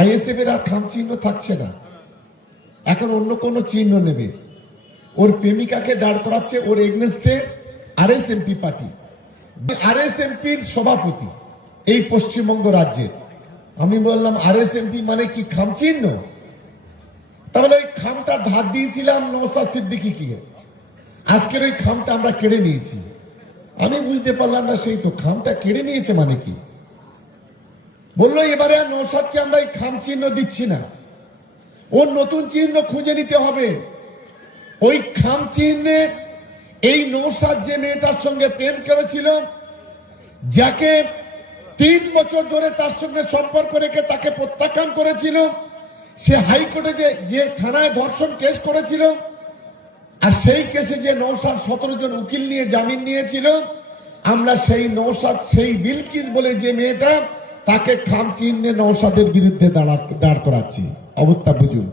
ISF এর আর খাম চিহ্ন থাকছে না, এখন অন্য কোন চিহ্ন নেবে। ওর প্রেমিকাকে দাঁড় করাচ্ছে ওর এগনেস্টে আরএসএমপি পার্টি, আরএসএমপির সভাপতি এই পশ্চিমবঙ্গ রাজ্যের। আমি বললাম আরএসএমপি মানে কি খাম চিহ্ন? তাহলে ওই খামটা ধার দিয়েছিলাম নওশাদ সিদ্দিকীকে, আজকের ওই খামটা আমরা কেড়ে নিয়েছি। আমি বুঝতে পারলাম না, সেই তো খামটা কেড়ে নিয়েছে মানে কি? বললো এবারে আর নওশাদকে আমরা এই খাম চিহ্ন দিচ্ছি না, ওর নতুন চিহ্ন খুঁজে নিতে হবে। ওই খাম চিহ্নে এই নওশাদ যে মেয়েটার সঙ্গে প্রেম করেছিল, যাকে 3 বছর ধরে তার সঙ্গে সম্পর্ক রেখে তাকে প্রত্যাখ্যান করেছিল, সে হাইকোর্টে যে থানায় ধর্ষণ কেস করেছিল, আর সেই কেসে যে নওশাদ 17 জন উকিল নিয়ে জামিন নিয়েছিল, আমরা সেই নওশাদ, সেই বিলকিস বলে যে মেয়েটা, তাকে খাম চিহ্নে নওশাদের বিরুদ্ধে দাঁড় করাচ্ছি। অবস্থা বুঝুন।